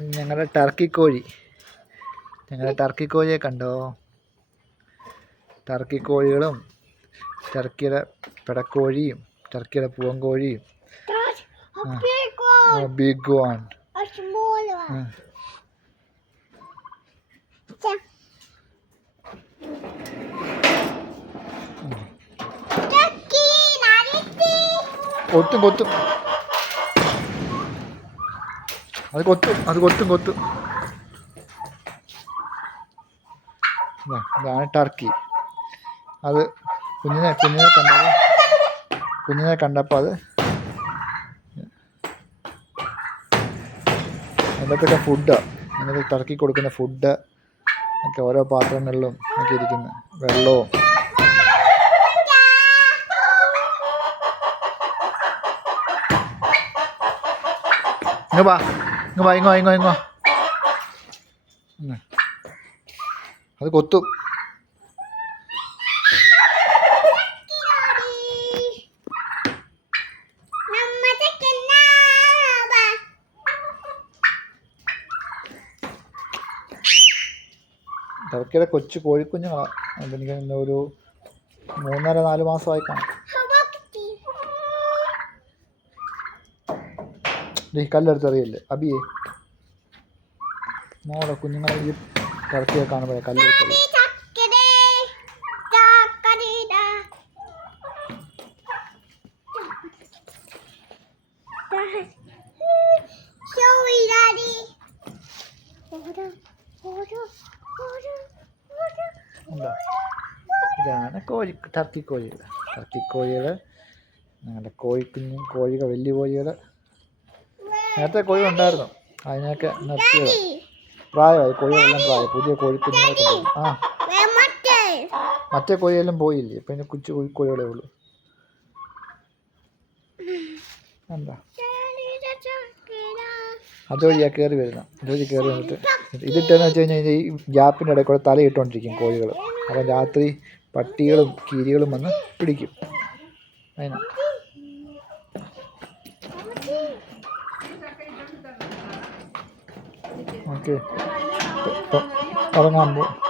ഞങ്ങളുടെ ടർക്കി കോഴി. ഞങ്ങളുടെ ടർക്കി കോഴിയെ കണ്ടോ? ടർക്കി കോഴികളും ടർക്കിയുടെ പിടക്കോഴിയും ടർക്കിയുടെ പൂവൻ കോഴിയും ബിഗ് വൺ Nariti. കൊത്തും കൊത്തും അത് കൊത്തും അത് കൊത്തും കൊത്തും. ഇതാ, ഇതാണ് ടർക്കി അത് കുഞ്ഞിനെ കുഞ്ഞിനെ കണ്ടപ്പോൾ കുഞ്ഞിനെ കണ്ടപ്പോൾ അത് അതിനകത്തൊക്കെ ഫുഡാണ് അതിനകത്ത് ടർക്കി കൊടുക്കുന്ന ഫുഡ് ഒക്കെ ഓരോ പാത്രങ്ങളിലും ഒക്കെ ഇരിക്കുന്നു. വെള്ളവും. ഇങ്ങ് വാ. ഇങ്ങ് വാ ഇങ്ങോ ഇങ്ങോ ഇങ്ങോ. അത് കൊത്തും. ടർക്കിയുടെ കൊച്ചു കോഴിക്കുഞ്ഞുങ്ങളാണ് അതെനിക്ക് ഒരു മൂന്നര നാല് മാസമായി കാണും ദേ, ഈ കല്ലെടുത്ത് എറിയല്ലേ അബിയെ മോളെ കുഞ്ഞുങ്ങളെ ഈ ടർക്കിയെ കാണുമ്പോഴേ കല്ലെടുത്ത് എറിയും. ഈ ചക്കരേ. ചക്കരേടാ. Sorry, Daddy. ഓടോ, ഓടോ, ഓടോ, ഓടോ. ഉണ്ടോ ഇതാണ് കോഴി ടർക്കി കോഴികൾ ടർക്കി കോഴികൾ ഞങ്ങളുടെ കോഴിക്കുഞ്ഞ് കോഴികൾ വലിയ കോഴികൾ നേരത്തെ കോഴി ഉണ്ടായിരുന്നു. അതിനൊക്കെ നിർത്തിയത്. പ്രായമായി കോഴികളെല്ലാം പ്രായം. പുതിയ കോഴിക്കുഞ്ഞുങ്ങളെ കൊണ്ടുവന്നു. ആ. മറ്റേ? കോഴിയെല്ലാം പോയില്ലേ? ഇപ്പം ഇനി കൊച്ചു കോഴി കോഴികളെ ഉള്ളൂ. എന്താ. അതുവഴിയാ കയറി വരുന്നത്. അതുവഴി കയറി വന്നിട്ട് ഇതിട്ടെന്ന് വെച്ച് കഴിഞ്ഞാൽ ഈ ഗ്യാപ്പിന്റെ ഇടയിൽ കൂടെ തലയിട്ടുകൊണ്ടിരിക്കും കോഴികൾ അപ്പം രാത്രി പട്ടികളും കീരികളും വന്ന് പിടിക്കും. അതിന്. Oke. Okay. Parang ambo.